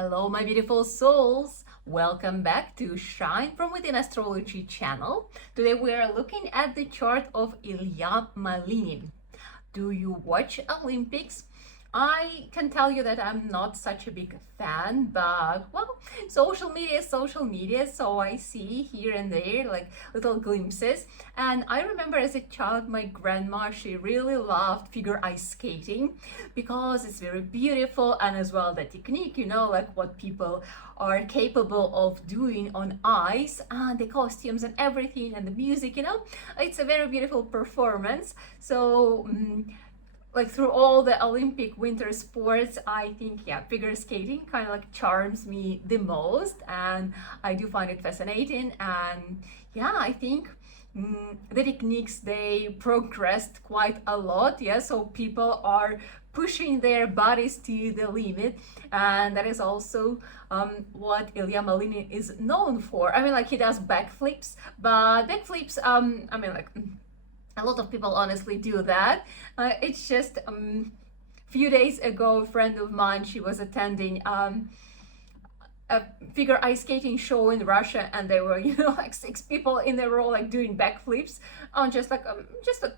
Hello, my beautiful souls. Welcome back to Shine From Within Astrology channel. Today we are looking at the chart of ILIA Malinin. Do you watch Olympics? I can tell you that I'm not such a big fan, but well, social media is social media, so I see here and there like little glimpses. And I remember as a child, my grandma, she really loved figure ice skating because it's very beautiful, and as well the technique, like what people are capable of doing on ice, and the costumes and everything and the music, it's a very beautiful performance. So like through all the Olympic winter sports, I think figure skating kind of like charms me the most, and I do find it fascinating. And I think the techniques, they progressed quite a lot. So people are pushing their bodies to the limit, and that is also what ILIA Malinin is known for. I mean, like, he does backflips, but backflips, a lot of people honestly do that. It's just a few days ago, a friend of mine, she was attending a figure ice skating show in Russia, and they were, like 6 people in a row, like doing backflips on just a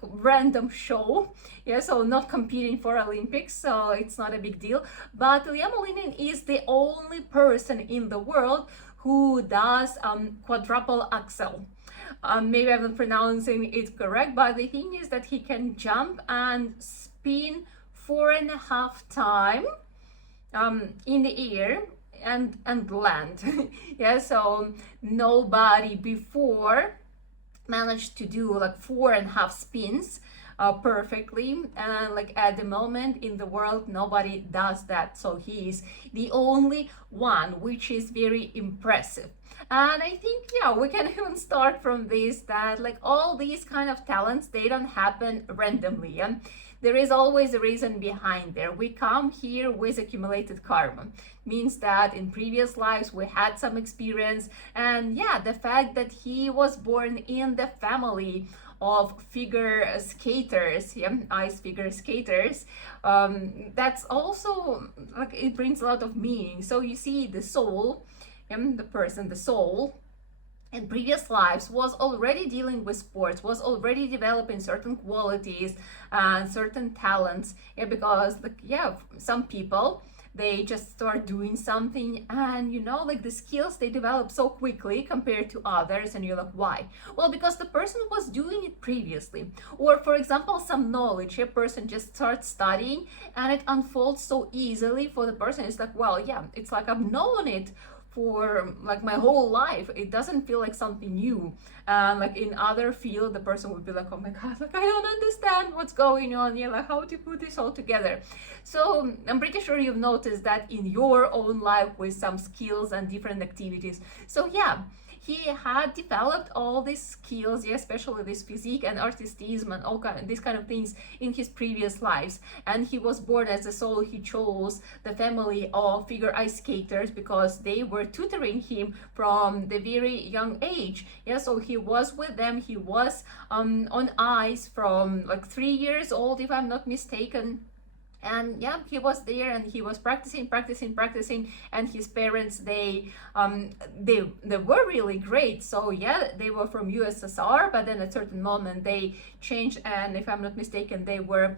random show. So not competing for Olympics, so it's not a big deal. But ILIA Malinin is the only person in the world who does quadruple axel. Maybe I'm not pronouncing it correct, but the thing is that he can jump and spin 4.5 times in the air and land. So nobody before managed to do like 4.5 spins perfectly, and like at the moment in the world nobody does that, so he is the only one, which is very impressive. And I think we can even start from this, that like all these kind of talents, they don't happen randomly. There is always a reason behind there. We come here with accumulated karma. Means that in previous lives we had some experience, and the fact that he was born in the family of figure skaters, ice figure skaters, that's also like, it brings a lot of meaning. So you see the soul, the soul in previous lives was already dealing with sports, was already developing certain qualities and certain talents, because some people, they just start doing something, and like the skills, they develop so quickly compared to others, and you're like, why? Well, because the person was doing it previously. Or for example, some knowledge, a person just starts studying and it unfolds so easily for the person. It's like, well, it's like I've known it for like my whole life. It doesn't feel like something new. Like in other field, the person would be like, oh my god, like I don't understand what's going on, like how to put this all together. So I'm pretty sure you've noticed that in your own life with some skills and different activities. So he had developed all these skills, especially this physique and artistism and all these kind of things in his previous lives. And he was born as a soul. He chose the family of figure ice skaters because they were tutoring him from the very young age. So he was with them. He was on ice from like 3 years old, if I'm not mistaken. And he was there, and he was practicing, and his parents, they were really great. So they were from USSR, but then at a certain moment they changed, and if I'm not mistaken, they were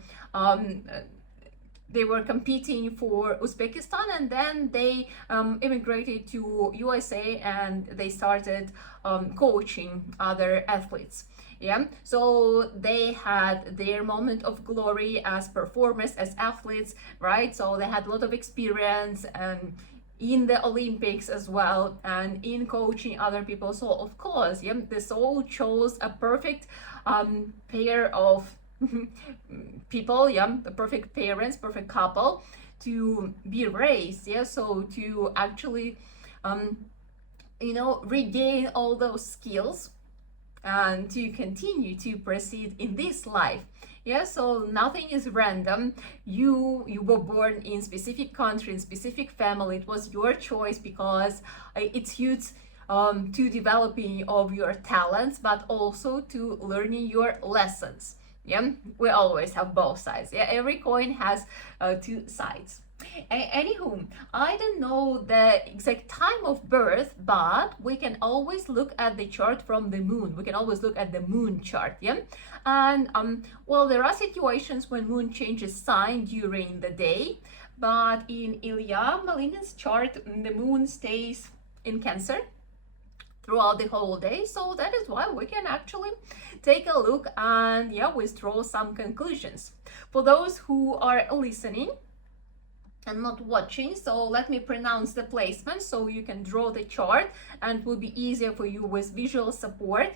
competing for Uzbekistan, and then they immigrated to USA, and they started coaching other athletes. So they had their moment of glory as performers, as athletes, right? So they had a lot of experience and in the Olympics as well, and in coaching other people. So of course, the soul chose a perfect pair of people, the perfect parents, perfect couple to be raised. So to actually regain all those skills and to continue to proceed in this life. So nothing is random. You were born in specific country, in specific family. It was your choice because it's huge to developing of your talents, but also to learning your lessons. We always have both sides. Every coin has 2 sides. Anywho, I don't know the exact time of birth, but we can always look at the chart from the moon. We can always look at the moon chart, yeah. And well, there are situations when moon changes sign during the day, but in ILIA Malinin's chart, the moon stays in Cancer throughout the whole day. So that is why we can actually take a look and yeah, withdraw some conclusions. For those who are listening and not watching, so let me pronounce the placement so you can draw the chart, and it will be easier for you with visual support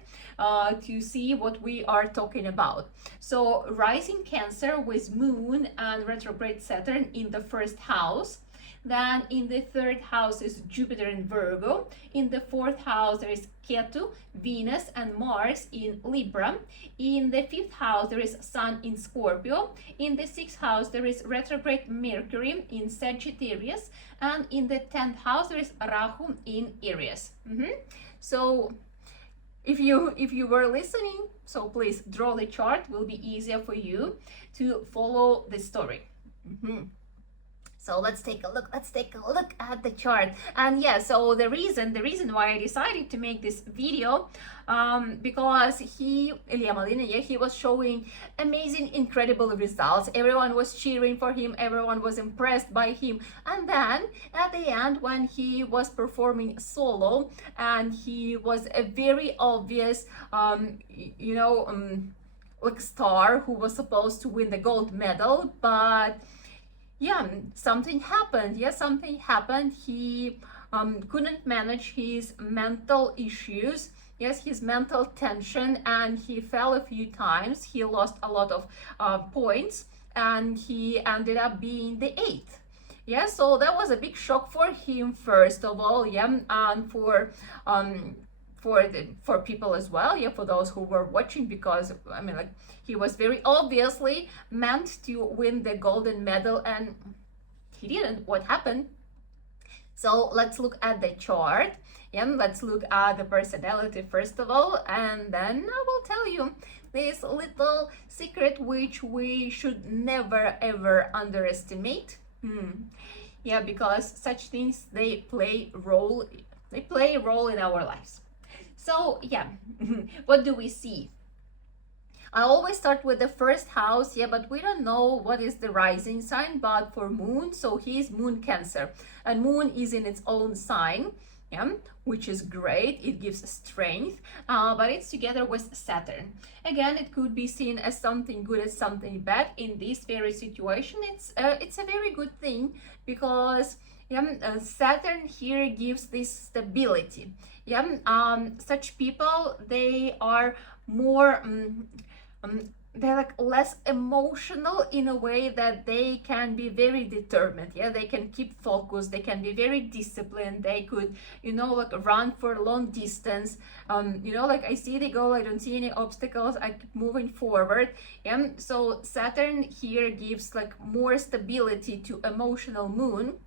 to see what we are talking about. So rising Cancer with moon and retrograde Saturn in the first house. Then in the third house is Jupiter in Virgo. In the fourth house there is Ketu, Venus and Mars in Libra. In the fifth house there is Sun in Scorpio. In the sixth house there is retrograde Mercury in Sagittarius. And in the 10th house there is Rahu in Aries. So if you were listening, so please draw the chart. It will be easier for you to follow the story. So let's take a look at the chart. And yeah, so the reason why I decided to make this video, because ILIA Malinin, yeah, he was showing amazing, incredible results. Everyone was cheering for him, everyone was impressed by him. And then at the end, when he was performing solo, and he was a very obvious, like star who was supposed to win the gold medal, but yeah, something happened. He couldn't manage his mental issues, his mental tension, and he fell a few times. He lost a lot of points, and he ended up being the 8th. Yeah, so that was a big shock for him, first of all, and for people as well, for those who were watching, because I mean, like, he was very obviously meant to win the golden medal and he didn't. What happened? So let's look at the chart. Let's look at the personality first of all, and then I will tell you this little secret which we should never ever underestimate. Because such things, they play a role in our lives. So yeah, what do we see? I always start with the first house, but we don't know what is the rising sign. But for moon, so he is moon Cancer, and moon is in its own sign, which is great. It gives strength, but it's together with Saturn. Again, it could be seen as something good, as something bad. In this very situation, it's a very good thing, because Saturn here gives this stability. Such people, they are more they're like less emotional, in a way that they can be very determined. They can keep focused, they can be very disciplined, they could like run for a long distance, like I see the goal, I don't see any obstacles, I keep moving forward. So Saturn here gives like more stability to emotional moon,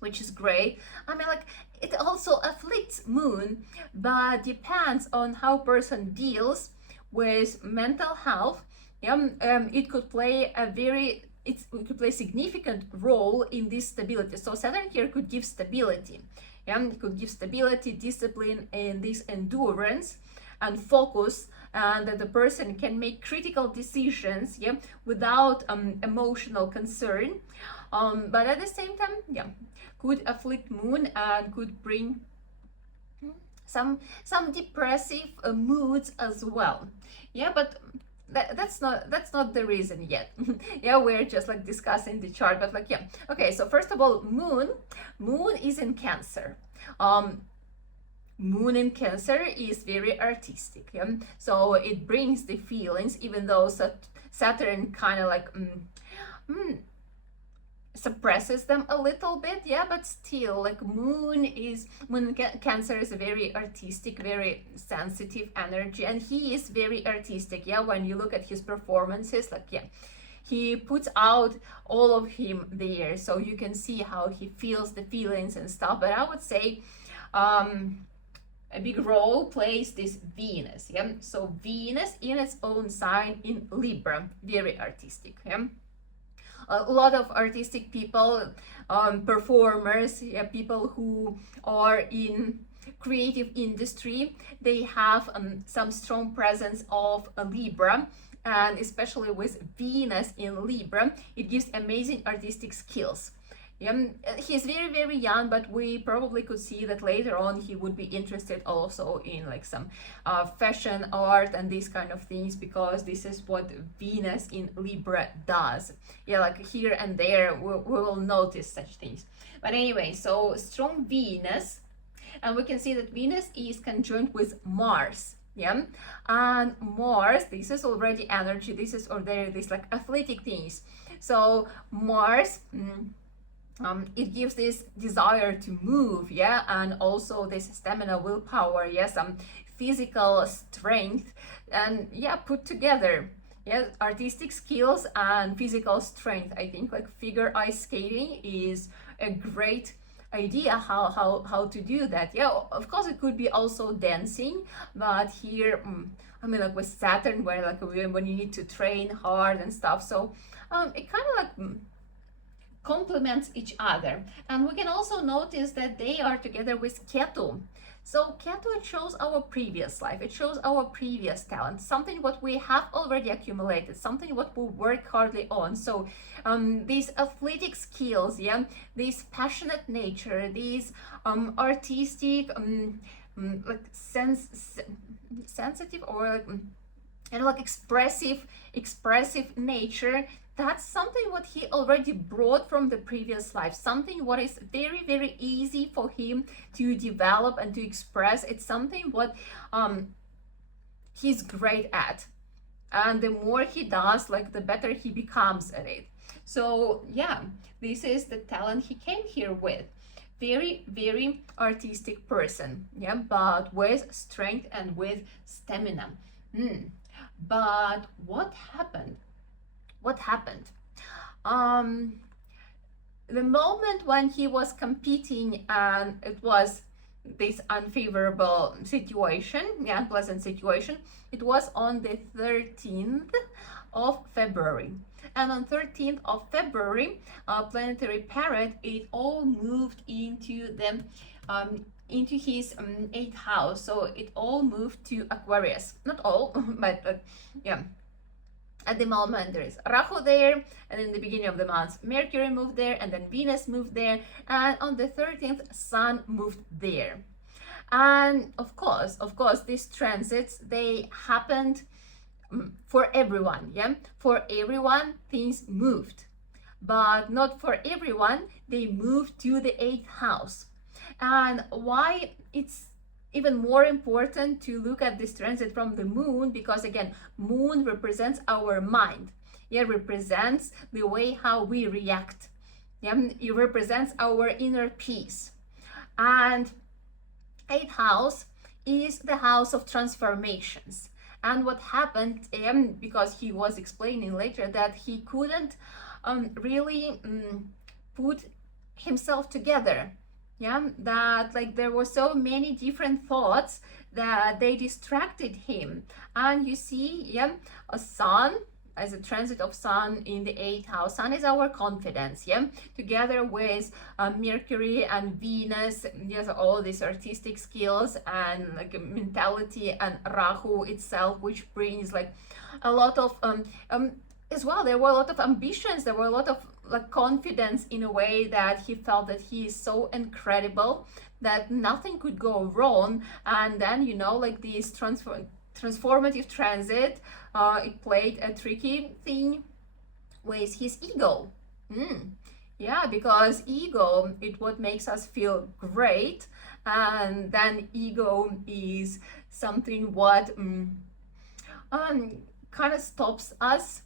which is great. I mean, like, it also afflicts moon, but depends on how person deals with mental health. It could play a significant role in this stability. So Saturn here could give stability. It could give stability, discipline, and this endurance and focus, and that the person can make critical decisions without emotional concern. But at the same time, could afflict moon and could bring some depressive moods as well. But that's not the reason yet. We're just like discussing the chart, but like, okay, so first of all, moon is in Cancer. Moon in Cancer is very artistic, so it brings the feelings, even though Saturn kind of like suppresses them a little bit, but still, like, Cancer is a very artistic, very sensitive energy, and he is very artistic. When you look at his performances, like, he puts out all of him there, so you can see how he feels the feelings and stuff. But I would say a big role plays this Venus. So Venus in its own sign in Libra, very artistic. a lot of artistic people, performers, yeah, people who are in creative industry, they have some strong presence of a Libra, and especially with Venus in Libra, it gives amazing artistic skills. Yeah, he's very, very young, but we probably could see that later on he would be interested also in like some fashion art and these kind of things, because this is what Venus in Libra does. Yeah, like here and there we will notice such things. But anyway, so strong Venus, and we can see that Venus is conjunct with Mars. Yeah, and Mars, this is already energy, this is already this like athletic things. So Mars, it gives this desire to move, yeah, and also this stamina, willpower, yeah, some physical strength, and yeah, put together, yeah, artistic skills and physical strength. I think like figure ice skating is a great idea how to do that. Yeah, of course it could be also dancing, but here I mean, like with Saturn, where like when you need to train hard and stuff, so it kind of like complements each other. And we can also notice that they are together with Ketu. So Ketu, it shows our previous life, it shows our previous talent, something what we have already accumulated, something what we work hardly on. So these athletic skills, yeah, this passionate nature, these artistic, like sensitive or like, you know, like expressive nature, that's something what he already brought from the previous life, something what is very, very easy for him to develop and to express. It's something what he's great at, and the more he does, like the better he becomes at it. So yeah, this is the talent he came here with. Very, very artistic person, yeah, but with strength and with stamina. But what happened? What happened? The moment when he was competing and it was this unfavorable situation, yeah, unpleasant situation, it was on the 13th of February. And on 13th of February, planetary parrot, it all moved into the into his 8th house. So it all moved to Aquarius. Not all, but yeah. At the moment, there is Rahu there, and in the beginning of the month, Mercury moved there, and then Venus moved there, and on the 13th, Sun moved there. And of course, these transits, they happened for everyone, yeah? For everyone, things moved. But not for everyone, they moved to the 8th house. And why it's even more important to look at this transit from the moon, because again, moon represents our mind, yeah, represents the way how we react, yeah, it represents our inner peace. And 8th house is the house of transformations. And what happened, because he was explaining later that he couldn't really put himself together, yeah, that like there were so many different thoughts that they distracted him. And you see, yeah, a Sun, as a transit of Sun in the 8th house, Sun is our confidence, yeah, together with Mercury and Venus, yes, all these artistic skills and like mentality, and Rahu itself, which brings like a lot of as well, there were a lot of ambitions, there were a lot of like confidence, in a way that he felt that he is so incredible that nothing could go wrong. And then, you know, like this transformative transit, it played a tricky thing with his ego. Yeah, because ego, it what makes us feel great, and then ego is something what kind of stops us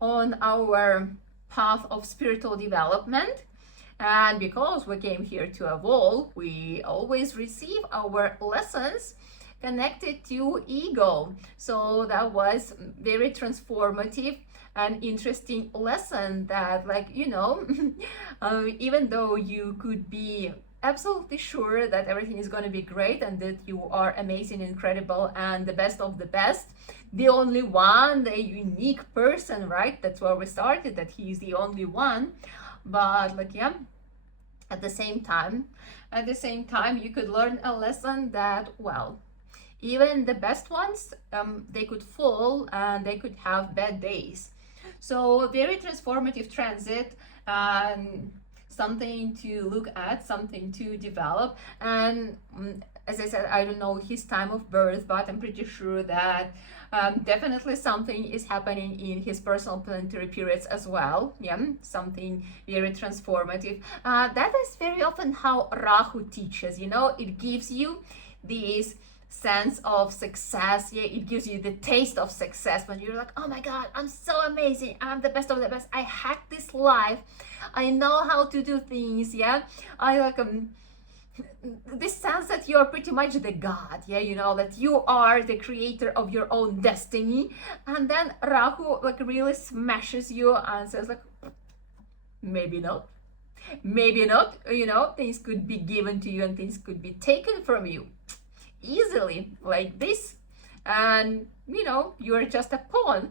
on our path of spiritual development. And because we came here to evolve, we always receive our lessons connected to ego. So that was very transformative an interesting lesson that, like, even though you could be absolutely sure that everything is going to be great and that you are amazing, incredible, and the best of the best, the only one, the unique person, right? That's where we started, that he is the only one. But like, yeah, at the same time, you could learn a lesson that, well, even the best ones, they could fall and they could have bad days. So very transformative transit, something to look at, something to develop. And as I said, I don't know his time of birth, but I'm pretty sure that definitely something is happening in his personal planetary periods as well. Yeah, something very transformative. That is very often how Rahu teaches. It gives you this sense of success. Yeah, it gives you the taste of success when you're like, oh my god, I'm so amazing, I'm the best of the best, I hacked this life, I know how to do things. Yeah, I like this sense that you're pretty much the god. Yeah, that you are the creator of your own destiny. And then Rahu like really smashes you and says like, maybe not, things could be given to you and things could be taken from you easily like this. And you're just a pawn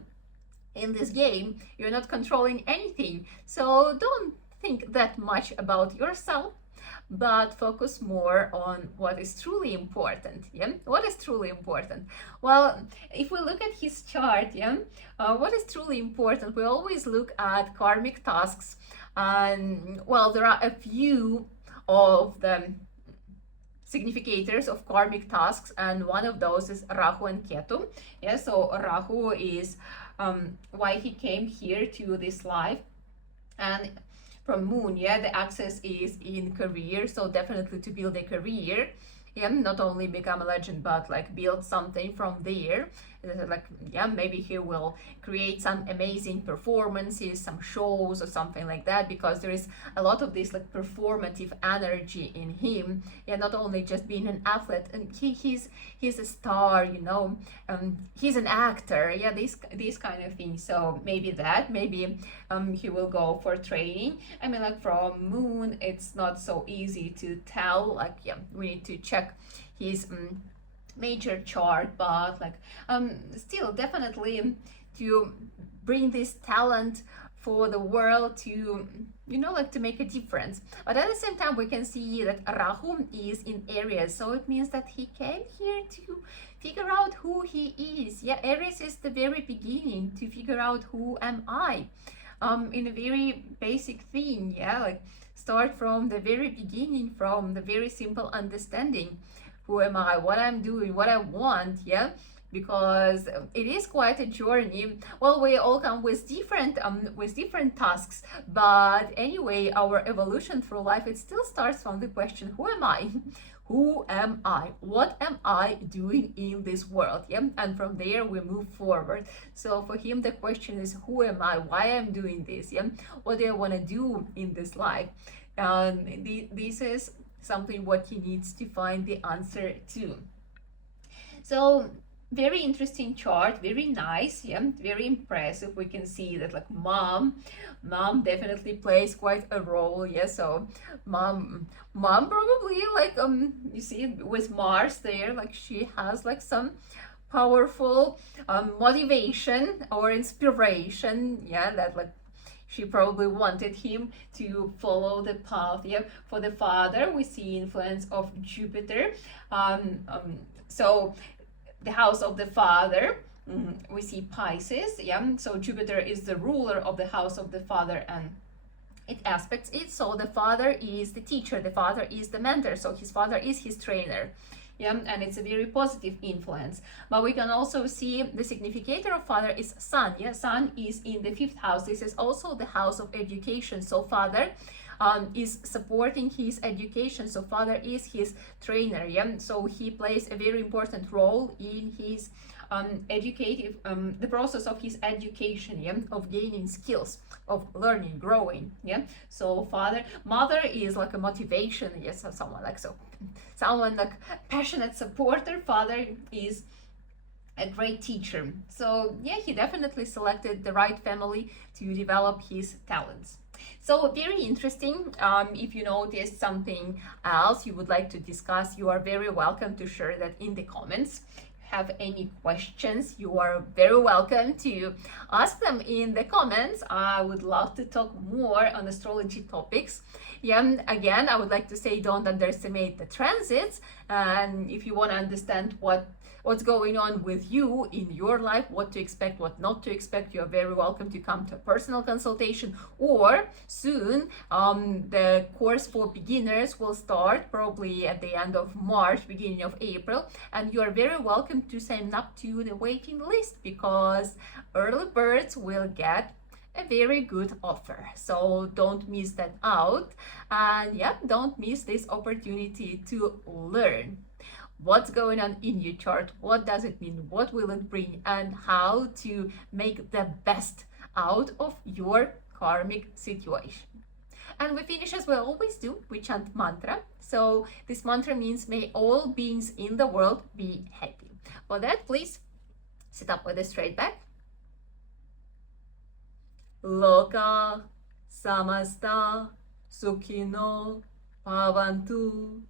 in this game, you're not controlling anything. So don't think that much about yourself, but focus more on what is truly important. Yeah, what is truly important? Well, if we look at his chart, yeah, what is truly important? We always look at karmic tasks, and well, there are a few of the significators of karmic tasks, and one of those is Rahu and Ketu. Yeah, so Rahu is why he came here to this life, and from Moon, yeah, the axis is in career, so definitely to build a career. Yeah, not only become a legend, but like build something from there. Like, yeah, maybe he will create some amazing performances, some shows or something like that, because there is a lot of this like performative energy in him. Yeah, not only just being an athlete, and he's a star, he's an actor. Yeah, these kind of things. So maybe he will go for training. I mean, like from Moon, it's not so easy to tell. Like, yeah, we need to check his major chart, but like still definitely to bring this talent for the world, to like to make a difference. But at the same time, we can see that Rahu is in Aries, so it means that he came here to figure out who he is. Yeah, Aries is the very beginning, to figure out who am I, in a very basic thing. Yeah, like start from the very beginning, from the very simple understanding. Who am I? What I'm doing? What I want? Yeah, because it is quite a journey. Well, we all come with different tasks, but anyway, our evolution through life, it still starts from the question: who am I? Who am I? What am I doing in this world? Yeah, and from there we move forward. So for him, the question is: who am I? Why I'm doing this? Yeah, what do I want to do in this life? This is something what he needs to find the answer to. So very interesting chart, very nice. Yeah, very impressive. We can see that like mom definitely plays quite a role. Yeah, so mom probably like you see with Mars there, like she has like some powerful motivation or inspiration. Yeah, that like she probably wanted him to follow the path. Yeah, for the father, we see influence of Jupiter. So the house of the father, we see Pisces. Yeah, so Jupiter is the ruler of the house of the father, and it aspects it. So the father is the teacher, the father is the mentor, so his father is his trainer. Yeah, and it's a very positive influence. But we can also see the significator of father is Sun. Yeah, Sun is in the 5th house. This is also the house of education. So father is supporting his education. So father is his trainer, yeah. So he plays a very important role in his educative the process of his education, yeah, of gaining skills, of learning, growing, yeah. So mother is like a motivation, yes, so someone like passionate supporter. Father is a great teacher. So yeah, he definitely selected the right family to develop his talents. So very interesting. If you noticed something else you would like to discuss, you are very welcome to share that in the comments. Have any questions, you are very welcome to ask them in the comments. I would love to talk more on astrology topics. Yeah, again, I would like to say, don't underestimate the transits. And if you want to understand what's going on with you in your life, what to expect, what not to expect, you're very welcome to come to a personal consultation. Or soon, the course for beginners will start probably at the end of March, beginning of April, and you are very welcome to sign up to the waiting list, because early birds will get a very good offer. So don't miss that out, and yeah, don't miss this opportunity to learn what's going on in your chart, what does it mean, what will it bring, and how to make the best out of your karmic situation. And we finish as we always do, we chant mantra. So this mantra means, may all beings in the world be happy. For that, please sit up with a straight back. Loka samasta sukhino bhavantu.